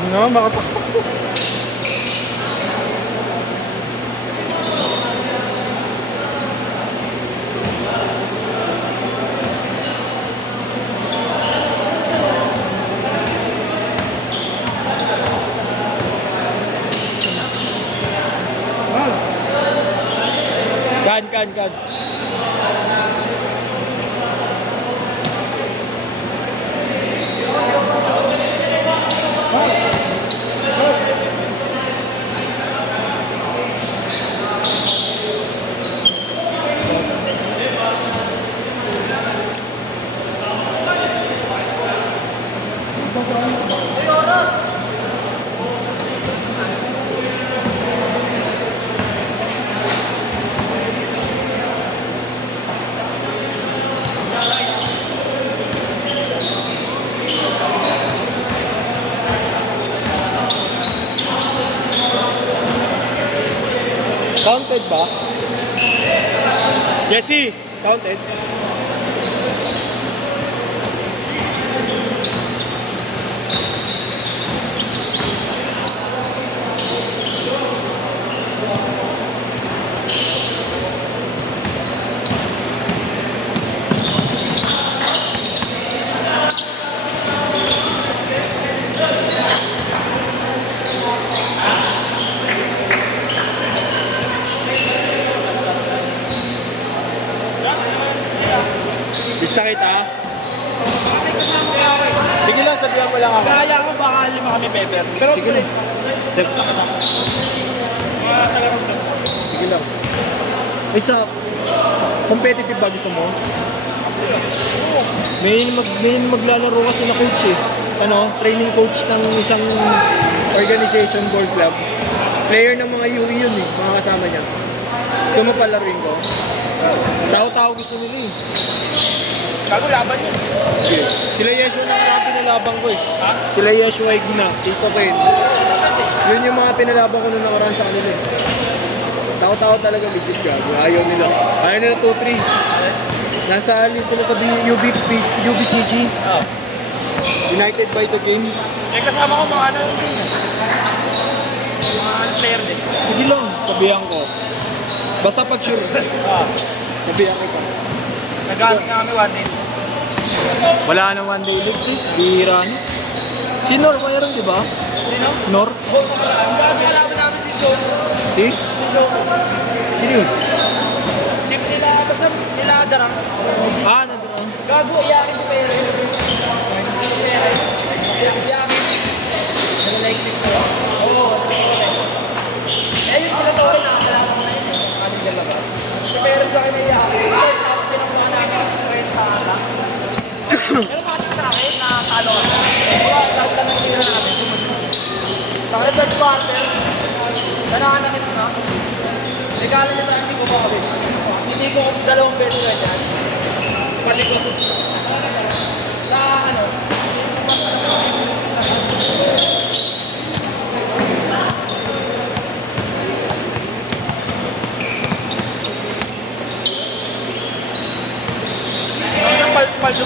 Hindi naman, baka takbo. Kan. Counted ba? Jesse, counted. Bista kita. Sige lang, sabihan mo lang ako. Kaya ko baka lima kami pepper. Pero sige lang. Sige lang. Isa, competitive ba gusto mo? May maglalaro kasi na coach eh. Training coach ng isang organization, ball club. Player ng mga UE yun eh, mga kasama niya. So mapalaruin ko. Tao-tao gusto nila eh. bago laban yun. Okay. Sila Yeshua na karami pinalaban ko eh. Ha? Sila Yeshua Igna, Tito Ken. Yun yung mga pinalaban ko nung nakaraan sa kanila eh. Tao-tao talaga bigis gago. Ayaw nila 2-3. Nasa alin sila sa UBCG. Oh. United by the game. Eh kasama ko mga ano yung mga player din. Sige lang, sabihan ko. Basta pag sure. Sabihan ko pa. Nag-aamit na kami one day. Wala nang one day league eh. Bihira na. Si Nor, mayroon di ba? Sino? Nor? Ang bago kalaban namin si Joe. Si? Sino yun? Tip nila, basta nila darang. Nadarang. Gago, iyakin si Pere. Iyakin. Nag-electric ko. Oo. Ayun sila to rin, nakakalaman ko na yun. Kaming dalawa. Si Pere sa akin na iyakin. Kasi sa akin pinakuha namin sa ata. Pero bakit sa akin, nakakalo ka. Wala, lahat ka nang tira namin. Sa akin, third quarter. Nananakit na. Regalo nila, hindi ko makawin. Hindi ko 2 beses na dyan. Pati ko. Sa ano?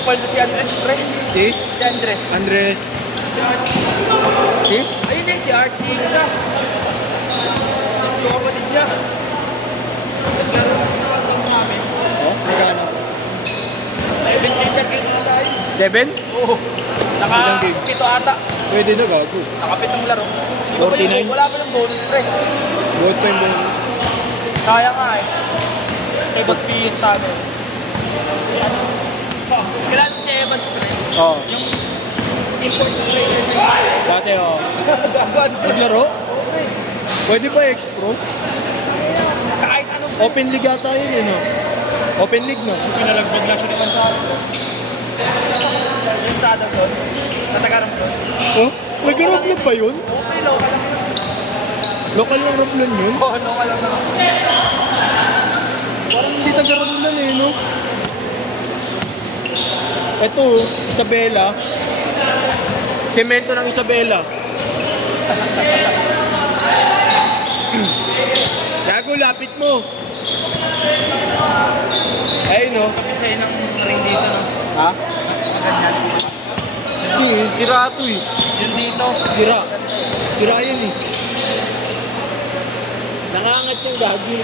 Paldo si Andres, pre. Si? Si Andres. Andres. Si? Ayun eh, si Archie. Isa. Yung kapatid niya. Naglaro namin. Oh, magkano? Ay, binigyan na tayo. 7? Oo. Ilang game? Naka-pito ata. Pwede na gago. Naka-pitong laro. 49? Wala pa ng bonus, pre. Both time ba? Kaya nga eh. Evans PS sa amin. Kailan si Evans, pre? Oo. Import trader niya. Dati oh. Maglaro? Pwede ba X-Pro? Kahit anong Open League ata yun eh no? Open League no? pinalagbag lang siya ni Gonzalo. Yung sa Adam doon. Natagarang doon. Oh? Nag-Roblon ba yun? Okay, local lang yun. Local yung Roblon yun? Oo, local lang naman. Parang hindi taga-Roblon eh no? Ito, Isabela. Semento ng Isabela. Gago, lapit mo. Ayun no? Kasi ng ring dito, no? Ha? Ganyan. Hindi, sira to eh. Yun dito. Sira. Sira yun eh. Nangangat yung gagi.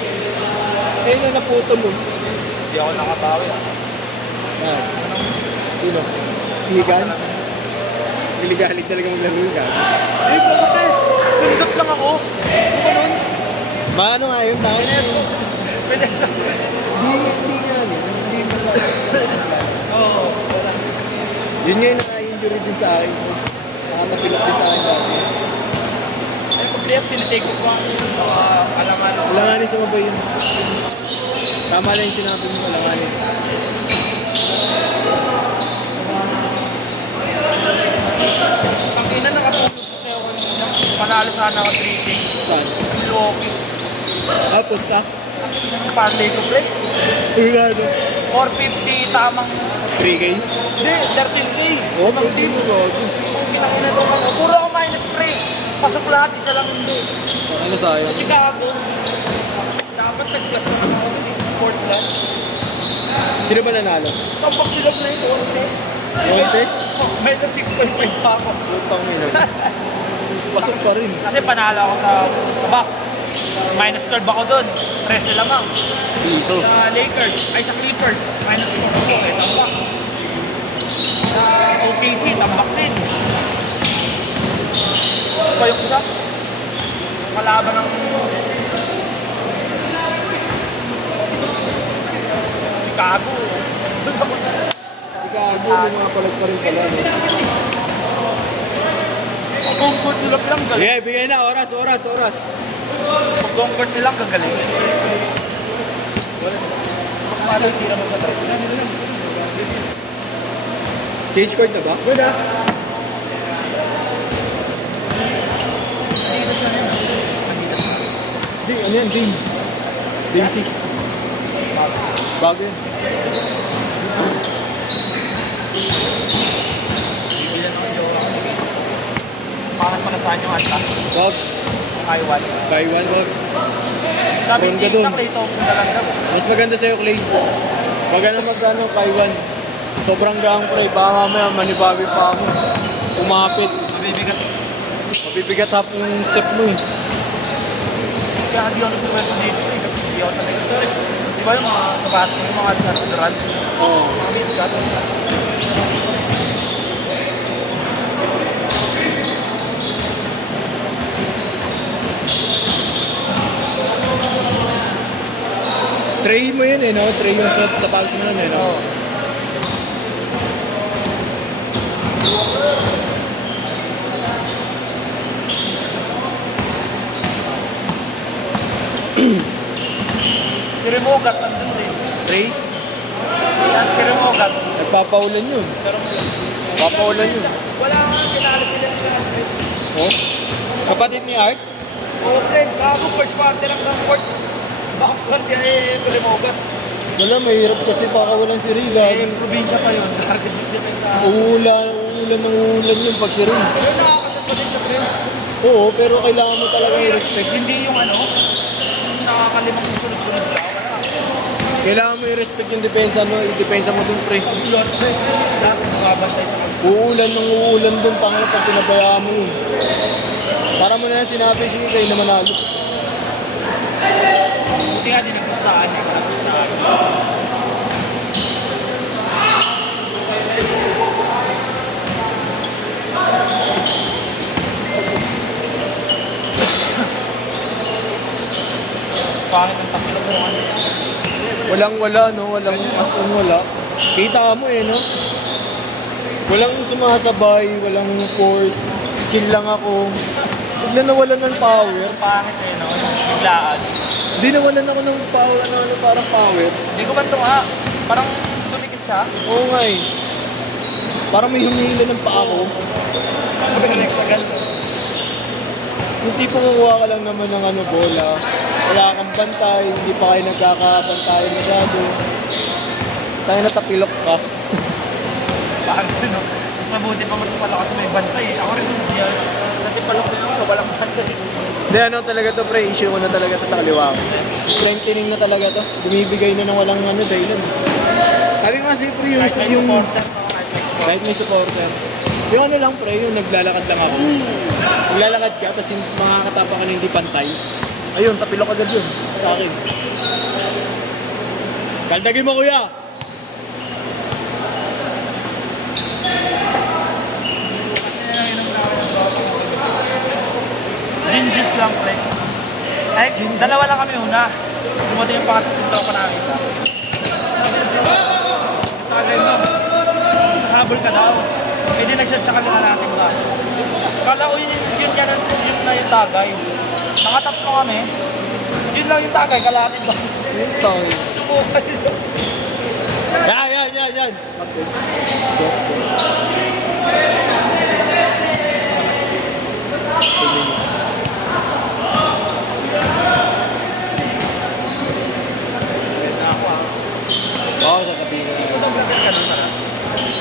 Eh na naputo mo. Hindi ako nakabawi. Ah. Sino? Higan? Piligalig talaga maglaro yung gagi. Eh, bakit? Sundot lang ako. Ano ba nun? Maano nga yun? Bakit? Pwede sa... Hindi nga yun. Hindi masyadong. Oo. Yun nga yung naka-injury din sa akin. Nakatapilok din sa akin dati. Ay, complete, tinitake ko pa. Alangan. Alanganin sumabay yun. Tama lang yung sinabi mo, alanganin. Ang ina nakatulog ko sa'yo kanina. Panalo sana ako 3K. Saan? Milwaukee. Ah, pusta? Parlay ko play. Higado. 450 tamang... 3K? Hindi, 13K. Oo, oh, pwede mo gago. Kinangina to mga. Puro ako minus pre. Pasok lahat, isa lang hindi. Ano sayang? Chicago. Dapat nag-class ko naman ako sa Portland. Sino ba nanalo? Tambak sila na yun, 11? Minus 6.5 pa ako. Putang ina. Pasok pa rin. Kasi panalo ako sa box. Minus 12 ako doon. 13 lamang. Piso. Sa Lakers, ay sa Clippers. Minus 4 ako. Eh, tambak. Sa OKC, tambak din. Ano ba yung isa? Kalaban ng Chicago. Doon ako. Chicago, may mga palag pa rin pala. No? Pag-concord nila lang galing. Sige, bigay na. Oras. Pag-concord nila gagaling. Pag-malo, hindi naman matay. Change court na ba? Good ah. Di, ano yan? Game. Game 6. Bago yan. Pangat pa na saan yung anta? Wag. Taiwan. Taiwan, wag. Sabi Ron ka ni dun. Clay Thompson na lang daw. Mas maganda sa'yo, Clay. Wag ka na mag-ano, Taiwan. Sobrang gaang pre. Baka mamaya manibawi pa ako. Umapit. Mabibigat. Mabibigat hap yung step mo eh. Kaya hindi ako nagpumento dito eh. Kasi hindi ako sanay. Di ba yung mga kabasa, yung mga natural? Oo. Mabibigat. Tray mo yun eh, no? Tray yung sa palms mo nun eh, no? Si Remogat nandun din. Tray? Yan, si Remogat. Nagpapaulan yun. Papaulan yun. Wala nga, pinalo sila ng Andres. Oh? Kapatid ni Art? Okay, bago first quarter ang transport. Box 1 siya eh, Remogat. Wala, mahirap kasi baka walang si Riga. Eh, probinsya pa yun. Target dito sa... Uulan yun pag si Rin. Pero nakakasal pa din siya, friend. Oo, pero kailangan mo talaga i-respect. Hindi yung ano, yung nakakalimang sunod-sunod siya. Wala. Kailangan mo i-respect yung depensa mo, i-depensa mo dun, pre. Lord, dapat nakabantay sa mga. Uulan dun, tanga pag pinabayaan mo yun. Para mo na sinabi siya kayo na manalo. Buti nga din nagpustahan niya. Pangit ang pasilungan. Walang-wala, no? Walang as-on wala. Kita mo eh, no? Walang sumasabay, walang force. Chill lang ako. Bigla nawalan ng power. Pangit eh, no? Biglaan. Hindi nawalan ako ng power, ano, parang power. Hindi ko ba ito nga? Parang tumikit siya. Oo nga eh. Parang may humihila ng paa ko. Pag-correct agad. Yung tipong kukuha ka lang naman ng ano, bola. Wala kang bantay, hindi pa kayo nagkakabantay masyado. Tayo natapilok ka. Pangit yun, no? Mas mabuti pa mas malakas may bantay eh. Ako rin hindi yan. Dati pala ko yun sa walang bantay. Hindi, ano talaga to, pre. Issue ko na talaga to sa kaliwa ko. Strengthening na talaga to. Bumibigay na ng walang ano, dahilan. Sabi nga kasi, pre, yung Kahit may supporter, kahit may supporter. Yung ano lang pre, yung naglalakad lang ako. Naglalakad ka, tapos yung makakatapa ka na hindi pantay. Ayun, tapilok agad yun sa akin. Kaldagin mo kuya! Gin juice lang, pre. Ay, dalawa lang kami una. Dumating yung pangatong tropa namin isa. Tagay mo. Habol ka daw. Hindi nagsiya-tsaka lang natin ba. Kala ko yun na yung tagay. Nakatatlo kami. Yun lang yung tagay, kalatin ba? Yung tang. Sumukay. Yan. Oo, sasabihin ko.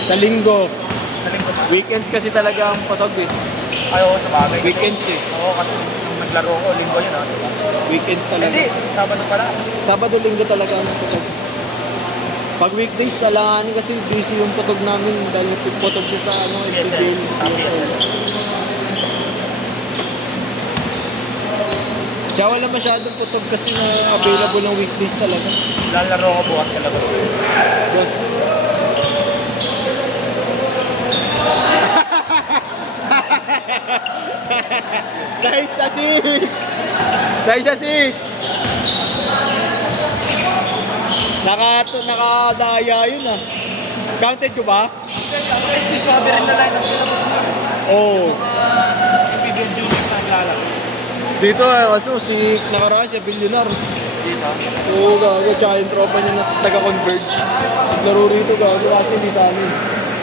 Sa linggo. Naling ko ba? Weekends kasi talaga ang patog eh. Ay, oo, sa bagay. Weekends eh. Oo, kasi nung naglaro ko, linggo yun, diba? Weekends talaga. Hindi, Sabado pala. Sabado, linggo talaga ang patog. Pag weekdays, alanganin kasi busy yung patog namin dahil patog siya sa ano, Yes, sir. PBL. Kaya wala masyadong patog kasi na available ng weekdays talaga. Lalaro ko bukas talaga. Boss. Nice assist! Nice assist! Nakadaya yun ah. Counted ko ba? Hindi ko habi rin na line up sila. Oo. Yung bigyan junior na naglalaro. Dito kaso si nakaraan siya billionaire. Dito. Oo, gago. Tsaka yung tropa niya na taga-converge. Laro rito gago kasi hindi sa amin.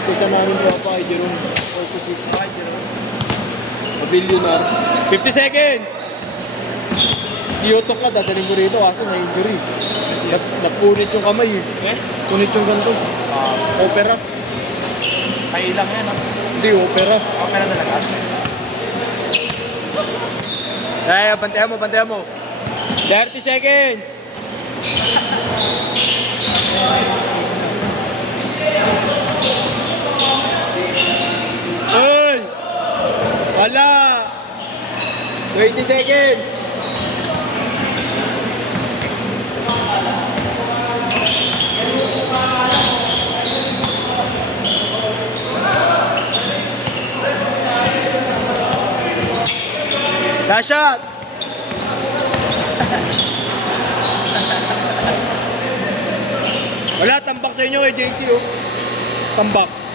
So isa namin tropa kay Jerome. 4-6. A billionaire. 50 seconds! Iyotok ka, dadaling ko rito kaso na-injury. Napunit yung kamay eh. Eh? Punit yung ganito. Opera. Kailang yan, no? Hindi, opera. Okay na talaga. Ay, bantayan mo. 30 seconds! Ay! Wala! 20 seconds! Last shot! Wala, tambak sa inyo kay JC oh. Tambak.